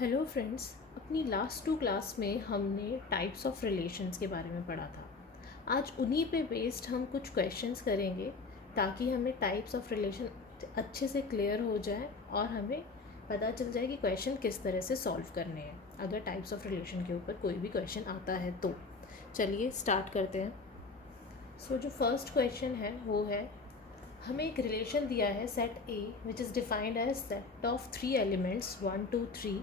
Hello friends, अपनी last to class में हमने टाइप्स ऑफ रिलेशंस के बारे में पढ़ा था। आज उन्हीं पे बेस्ड हम कुछ क्वेश्चंस करेंगे ताकि हमें टाइप्स ऑफ रिलेशन अच्छे से क्लियर हो जाए और हमें पता चल जाए कि क्वेश्चन किस तरह से सॉल्व करने हैं अगर टाइप्स ऑफ रिलेशन के ऊपर कोई भी क्वेश्चन आता है तो। चलिए स्टार्ट करते हैं। जो फर्स्ट क्वेश्चन है वो है, हमें एक रिलेशन दिया है set a which is defined as set of three elements 1 2 3।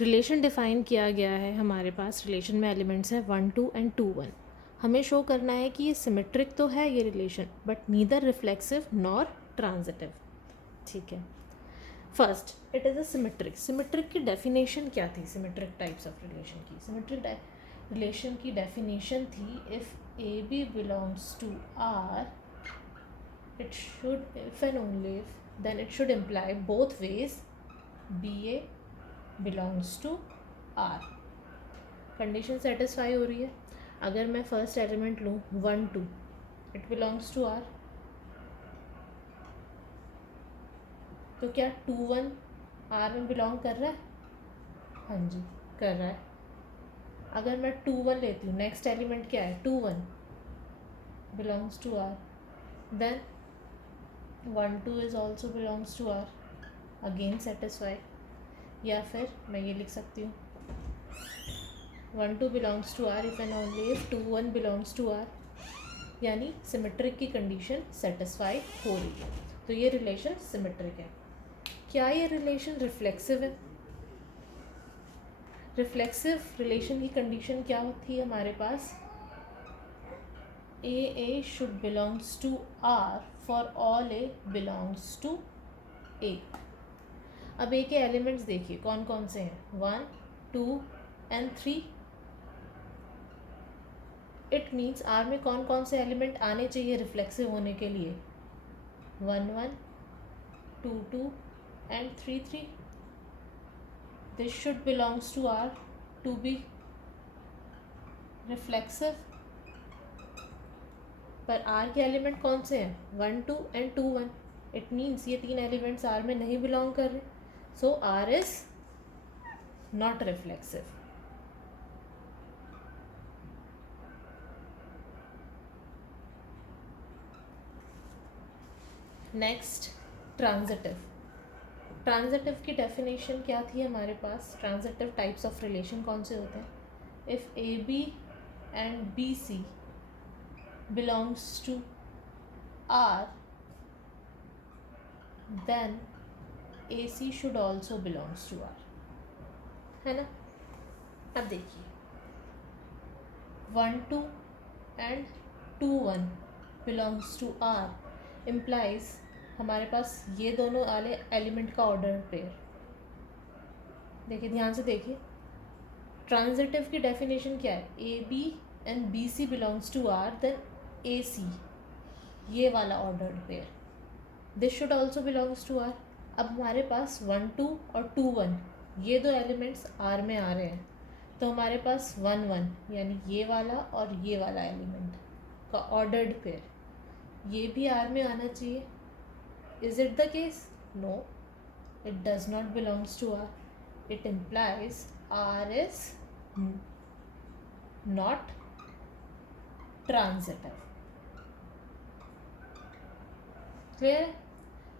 Relation define किया गया है, हमारे पास रिलेशन में एलिमेंट्स हैं 1 2 एंड 2 1। हमें शो करना है कि ये सिमेट्रिक तो है ये relation, but neither reflexive nor transitive. ठीक है। First, it is a symmetric. Symmetric की डेफिनेशन क्या थी? सिमेट्रिक टाइप्स ऑफ रिलेशन की सिमेट्रिक रिलेशन की डेफिनेशन थी, if a b belongs to R, it should, if and only if, then it should imply both ways b a belongs to R. Condition satisfy हो रही है। अगर मैं first element लूँ 1 2, it belongs to are, तो क्या 2 1 are में belong कर रहा है? हाँ जी, कर रहा है। अगर मैं 2 1 लेती हूँ, नेक्स्ट एलिमेंट क्या है? 2 1 belongs to R, then 1 2 is also belongs to R, again satisfy. या फिर मैं ये लिख सकती हूँ 1 2 belongs to R if and only if 2 1 belongs to R, यानी सिमेट्रिक की कंडीशन सेटिस्फाई हो रही है, तो ये रिलेशन सिमेट्रिक है। क्या ये रिलेशन रिफ्लेक्सिव है? रिफ्लेक्सिव रिलेशन की कंडीशन क्या होती है हमारे पास? A should belongs to R for all a belongs to A. अब ए के एलिमेंट्स देखिए कौन कौन से हैं, 1 2 एंड 3। इट मीन्स आर में कौन कौन से एलिमेंट आने चाहिए रिफ्लेक्सिव होने के लिए? 1 1 2 2 and 3 3। This should belongs to R to be reflexive. पर आर के एलिमेंट कौन से हैं? 1 2 एंड 2 1। इट मीन्स ये तीन एलिमेंट्स आर में नहीं बिलोंग कर रहे, so R is not reflexive. Next, transitive. Transitive की डेफिनेशन क्या थी हमारे पास? ट्रांजिटिव टाइप्स ऑफ रिलेशन कौन से होते हैं? If a b and b c belongs to R, then a c should also belongs to R, है ना? अब देखिए 1 2 and 2 1 belongs to R implies हमारे पास ये दोनों वाले एलिमेंट का ऑर्डर पेयर। देखिए, ध्यान से देखिए, ट्रांजिटिव की डेफिनेशन क्या है? A b and b c belongs to R, then a c, ये वाला ordered pair, this should also belongs to R. अब हमारे पास 1 2 और 2 1 ये दो एलिमेंट्स आर में आ रहे हैं, तो हमारे पास 1 1 यानी ये वाला और ये वाला एलिमेंट का ऑर्डर्ड पेयर ये भी आर में आना चाहिए। Is it the case? No, it does not belongs to R. It implies R is not transitive. Clear?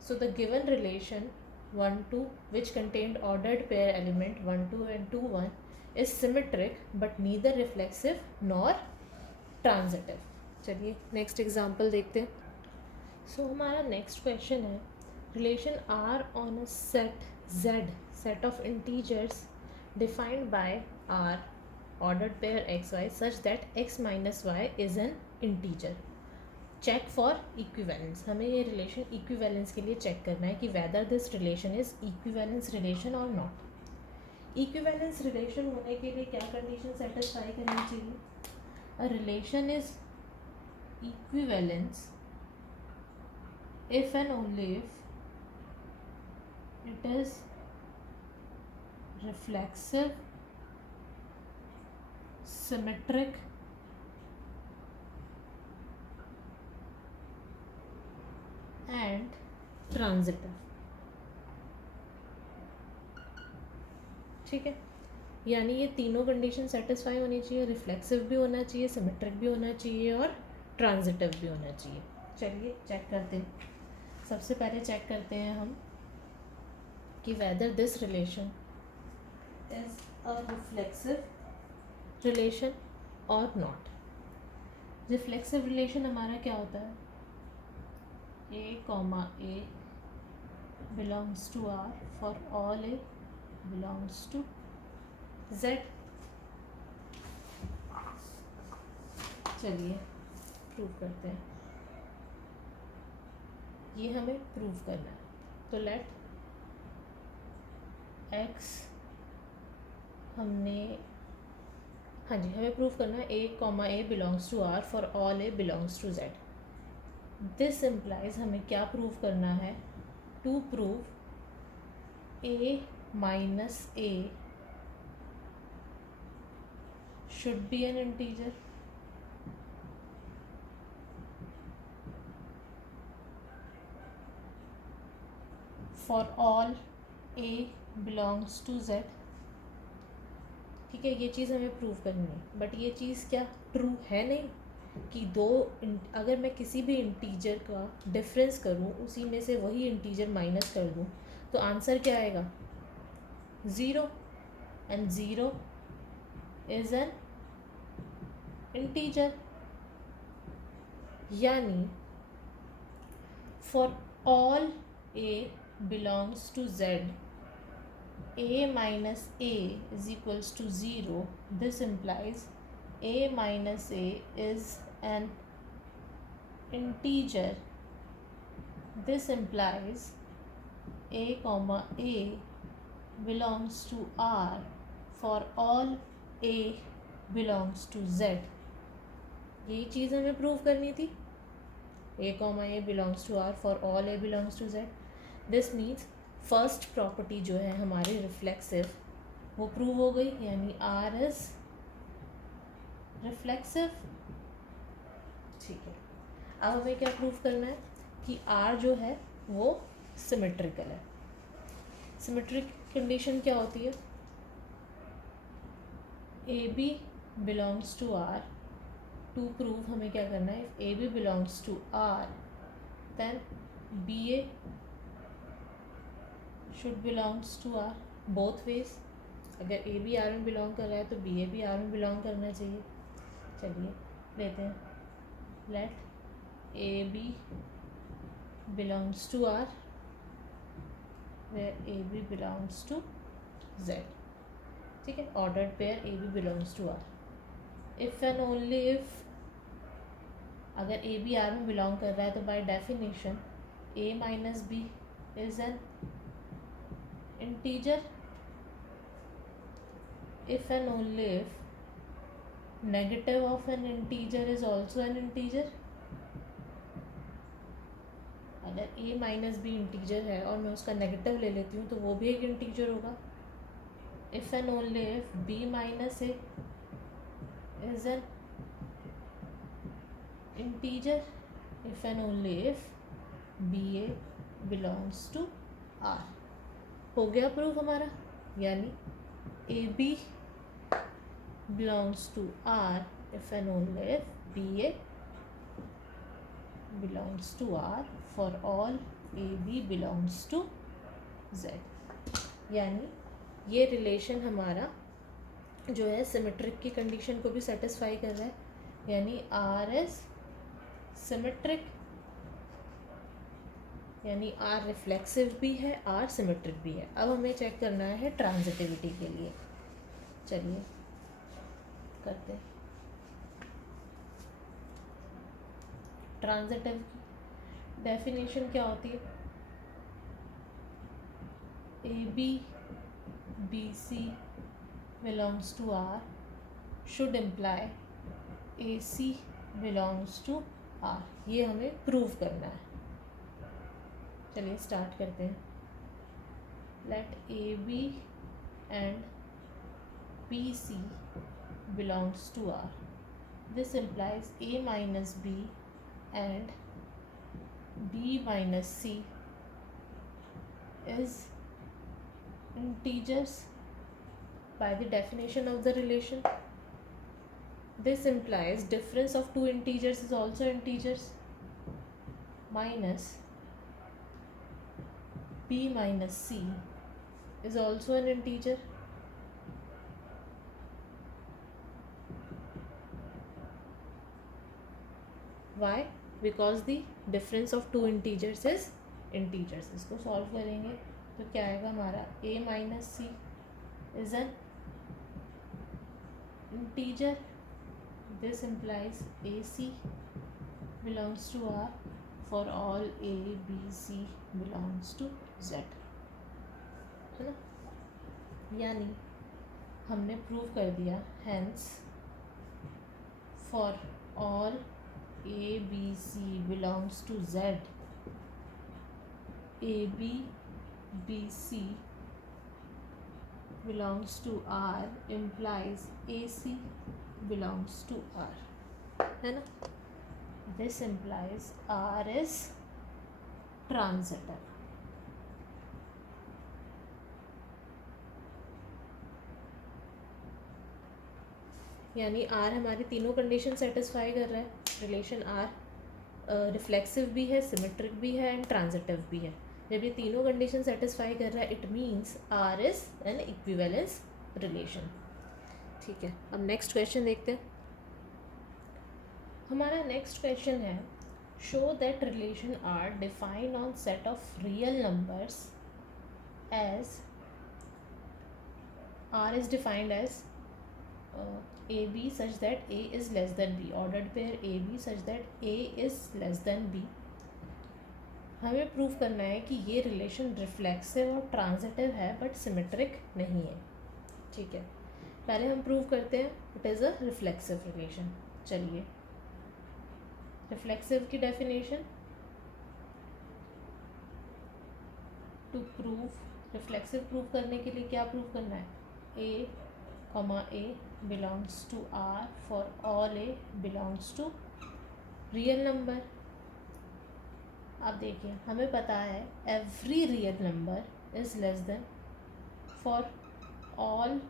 So the given relation 1 2 which contained ordered pair element 1 2 and 2 1 is symmetric but neither reflexive nor transitive. चलिए next example देखते हैं। हमारा next question है, relation R on a set of integers defined by R ordered pair xy such that x minus y is an integer. Check for equivalence. हमें ये relation equivalence के लिए check करना है कि whether this relation is equivalence relation or not. Equivalence relation होने के लिए क्या condition satisfy करनी चाहिए? A relation is equivalence if and only if it is reflexive, symmetric, and transitive. ठीक है, यानी ये तीनों कंडीशन सेटिस्फाई होनी चाहिए, रिफ्लेक्सिव भी होना चाहिए, सिमेट्रिक भी होना चाहिए और ट्रांजिटिव भी होना चाहिए। चलिए चेक करते हैं। सबसे पहले चेक करते हैं हम कि whether this relation is a reflexive relation और नॉट। रिफ्लेक्सिव रिलेशन हमारा क्या होता है, a comma a belongs to R for all a belongs to Z. चलिए प्रूव करते हैं, ये हमें प्रूव करना है। तो लेट एक्स हमने, हाँ जी, हमें प्रूव करना है a comma a belongs to R for all a belongs to Z. This implies हमें क्या प्रूव करना है, to prove a minus a should be an integer for all a belongs to Z. ठीक है, ये चीज़ हमें प्रूव करनी है, बट ये चीज़ क्या ट्रू है नहीं कि अगर मैं किसी भी इंटीजर का डिफरेंस करूँ, उसी में से वही इंटीजर माइनस कर दूँ, तो आंसर क्या आएगा, zero. And zero is an integer, यानी for all a belongs to Z a minus a is equals to 0. This implies a minus a is an integer. This implies a comma a belongs to R for all a belongs to Z. यही चीज़ हमें prove करनी थी, a comma a belongs to R for all a belongs to Z. This means first property जो है हमारी reflexive वो prove हो गई, यानी आर इज रिफ्लेक्सिव। ठीक है, अब हमें क्या प्रूव करना है कि आर जो है वो सिमेट्रिकल है। सिमेट्रिक कंडीशन क्या होती है, a b belongs to R. To prove हमें क्या करना है, a b belongs to R then b a should belongs to R both ways. अगर ए बी आर में बिलोंग कर रहा है तो बी ए भी आर में बिलोंग करना चाहिए। चलिए लेते हैं, let a b belongs to R where a b belongs to Z. ठीक है, ordered pair a b belongs to R. If and only if अगर ए बी आर में बिलोंग कर रहा है तो by definition a minus b is an integer if and only if negative of an integer is also an integer। अगर a minus B integer है और मैं उसका नेगेटिव ले लेती हूँ तो वो भी एक इंटीजर होगा। If and only if b minus a is an integer, if and only if b a belongs to R. हो गया प्रूफ हमारा, यानी a b belongs to R if and only if b a belongs to R for all a b belongs to Z. यानी ये relation हमारा जो है symmetric की कंडीशन को भी सेटिस्फाई कर रहा है, यानी आर इज सिमेट्रिक, यानी आर रिफ्लेक्सिव भी है, आर सिमेट्रिक भी है। अब हमें चेक करना है ट्रांजिटिविटी के लिए। चलिए करते हैं। ट्रांजिटिव की डेफिनेशन क्या होती है, a b b c belongs to R should imply a c belongs to R. ये हमें प्रूव करना है। चलिए स्टार्ट करते हैं। Let a b and b c belongs to R. This implies a minus b and b minus c is integers by the definition of the relation. This implies difference of two integers is also integers, minus b minus c is also an integer. Why? Because the difference of two integers is integers. इसको solve करेंगे तो क्या आएगा हमारा a minus c is an integer. This implies AC belongs to R for all A, B, C belongs to Z, है ना. यानी हमने प्रूव कर दिया, hence for all A, B, C belongs to Z, A, B, B, C belongs to R implies AC belongs to R, है ना. This implies R is transitive. यानी R हमारी तीनों कंडीशन सेटिस्फाई कर रहा है. रिलेशन R रिफ्लेक्सिव भी है, सिमेट्रिक भी है एंड ट्रांजिटिव भी है. जब ये तीनों कंडीशन सेटिस्फाई कर रहा है it means R is an equivalence relation. ठीक है, अब नेक्स्ट क्वेश्चन देखते हैं. हमारा नेक्स्ट क्वेश्चन है, show that relation R define on set of real numbers as R is defined as a b such that a is less than b. Ordered pair a b such that a is less than b. हमें prove करना है कि ये relation reflexive और transitive है but symmetric नहीं है. ठीक है, पहले हम प्रूव करते हैं it is a reflexive relation. चलिए, रिफ्लेक्सिव की definition. To prove reflexive prove करने के लिए क्या प्रूव करना है, a comma a belongs to R for all a belongs to real number. अब देखिए, हमें पता है every real number is less than for all,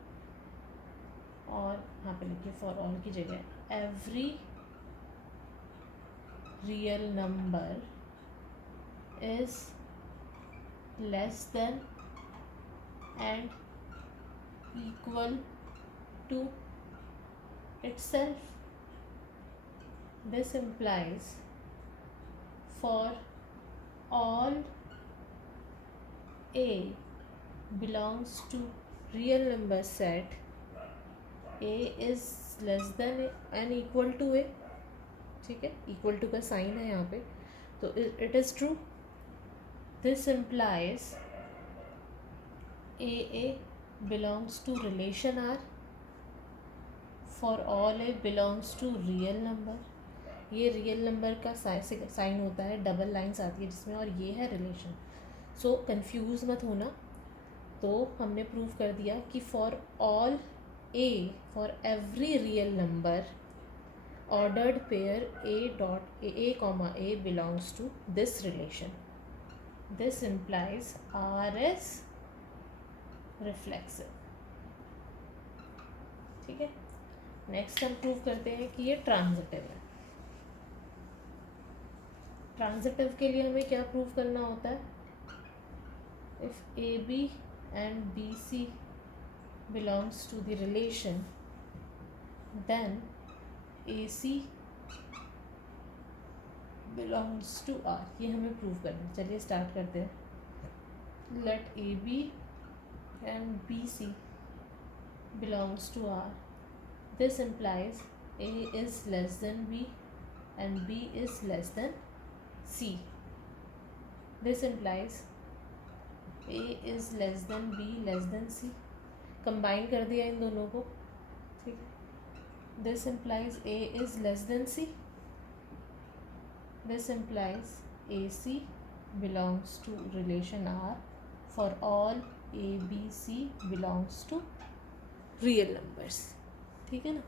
और यहाँ पे लिखिए फॉर ऑल की जगह every real number is less than and equal to itself. This implies for all A belongs to real number set, A is less than and equal to A. ठीक है, equal to का sign है यहाँ पे, तो it is true. This implies A belongs to relation R for all A belongs to real number. ये real number का sign होता है, डबल लाइन्स आती है जिसमें, और ये है रिलेशन. सो कंफ्यूज मत होना. तो हमने प्रूव कर दिया कि for all a, for every real number ordered pair a dot a comma a belongs to this relation. This implies R is reflexive. ठीक है, नेक्स्ट हम प्रूव करते हैं कि ये ट्रांजिटिव है. ट्रांजिटिव के लिए हमें क्या प्रूव करना होता है, if a b and b c belongs to the relation then a c belongs to R. ये हमें प्रूव करना है. चलिए स्टार्ट करते हैं. Let a b and b c belongs to R. This implies A is less than B and B is less than C. This implies A is less than B less than C. Combine कर दिया इन दोनों को. ठीक है, this implies A is less than C. This implies AC belongs to relation R for all A, B, C belongs to real numbers. ठीक है ना.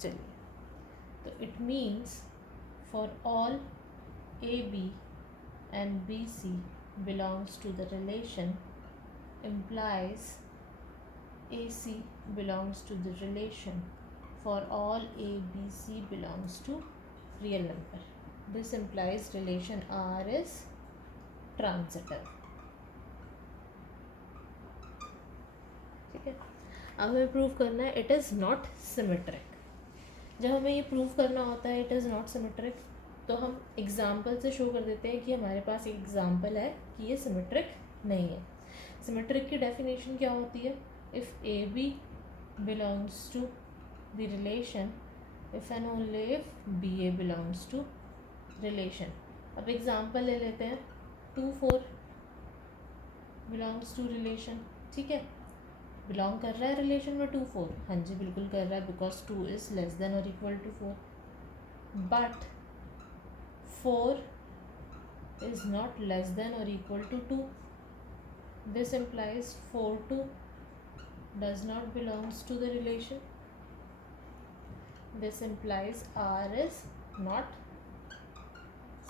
चलिए, तो it means for all a b and BC belongs to the relation implies AC belongs to the relation for all A, B, C belongs to real number. This implies relation R is transitive. ठीक है, अब हमें prove करना है it is not symmetric. जब हमें ये prove करना होता है इट इज़ नॉट सिमेट्रिक, तो हम एग्जाम्पल से शो कर देते हैं कि हमारे पास एक एग्जाम्पल है कि ये सिमेट्रिक नहीं है। सिमेट्रिक की डेफिनेशन क्या होती है? If a b belongs to the relation if and only if b a belongs to relation. अब एग्जाम्पल ले लेते हैं, 2 4 बिलोंग्स टू रिलेशन। ठीक है, बिलोंग कर रहा है रिलेशन में 2 4? हाँ जी बिल्कुल कर रहा है, बिकॉज 2 इज़ लेस देन और equal to 4। But 4 is not less than or equal to 2. This implies 4 2 does not belongs to the relation. This implies R is not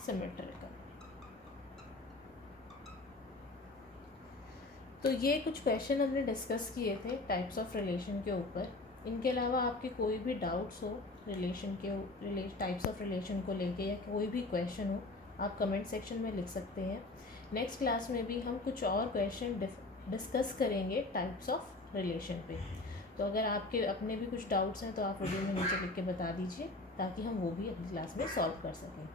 symmetrical. तो ये कुछ क्वेश्चन हमने डिस्कस किए थे टाइप्स ऑफ रिलेशन के ऊपर। इनके अलावा आपके कोई भी डाउट्स हो रिलेशन के टाइप्स ऑफ रिलेशन को लेके, या कोई भी क्वेश्चन हो, आप कमेंट सेक्शन में लिख सकते हैं। नेक्स्ट क्लास में भी हम कुछ और क्वेश्चन डिस्कस करेंगे टाइप्स ऑफ रिलेशन पे। तो अगर आपके अपने भी कुछ डाउट्स हैं तो आप वीडियो में नीचे लिख के बता दीजिए, ताकि हम वो भी अगली क्लास में सॉल्व कर सकें।